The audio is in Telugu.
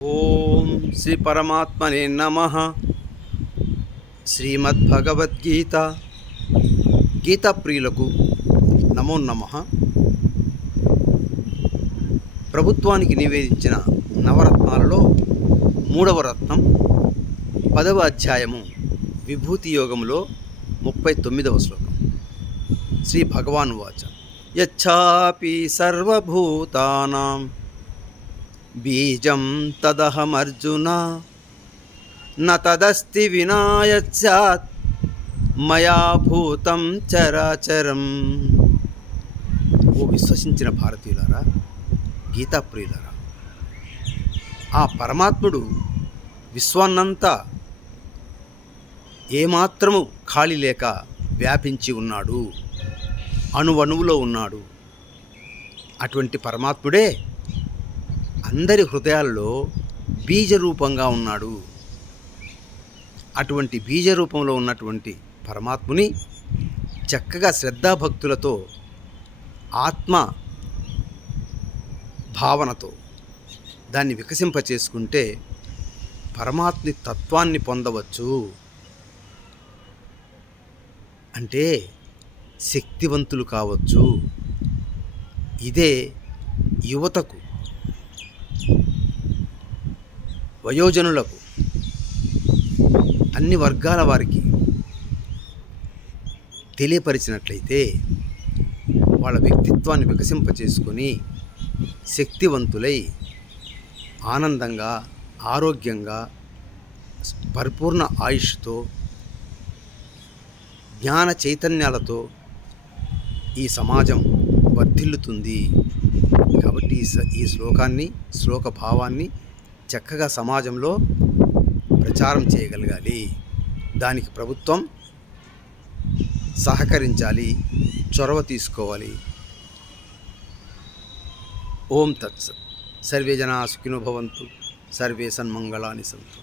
ఓం శ్రీ పరమాత్మనే నమః. శ్రీమద్భగవద్గీత గీతా ప్రియులకు నమో నమః. ప్రభుత్వానికి నివేదించిన నవరత్నాలలో మూడవ రత్నం 10వ అధ్యాయము విభూతి యోగములో 39వ శ్లోకం. శ్రీ భగవాన్ వాచ యచ్చాపి సర్వభూతానాం బీజం తదహమర్జున న తదస్తి వినాయస్యాత్ మయా భూతం చరాచరం. ఓ విశ్వసించిన భారతీయులారా, గీతా ప్రియులారా, ఆ పరమాత్ముడు విశ్వాన్నంతా ఏమాత్రము ఖాళీ లేక వ్యాపించి ఉన్నాడు, అణువణువులో ఉన్నాడు. అటువంటి పరమాత్ముడే అందరి హృదయాల్లో బీజరూపంగా ఉన్నాడు. అటువంటి బీజరూపంలో ఉన్నటువంటి పరమాత్ముని చక్కగా శ్రద్ధాభక్తులతో ఆత్మ భావనతో దాన్ని వికసింపచేసుకుంటే పరమాత్మ తత్వాన్ని పొందవచ్చు. అంటే శక్తివంతులు కావచ్చు. ఇదే యువతకు, వయోజనులకు, అన్ని వర్గాల వారికి తెలియపరిచినట్లయితే వాళ్ళ వ్యక్తిత్వాన్ని వికసింపచేసుకొని శక్తివంతులై ఆనందంగా, ఆరోగ్యంగా, పరిపూర్ణ ఆయుష్తో, జ్ఞాన చైతన్యాలతో ఈ సమాజం వర్ధిల్లుతుంది. కాబట్టి ఈ శ్లోక భావాన్ని చక్కగా సమాజంలో ప్రచారం చేయగలగాలి. దానికి ప్రభుత్వం సహకరించాలి, చొరవ తీసుకోవాలి. ఓం తత్సత్. సర్వే జనా సుఖినో భవంతు. సర్వే సన్మంగళాని సంతు.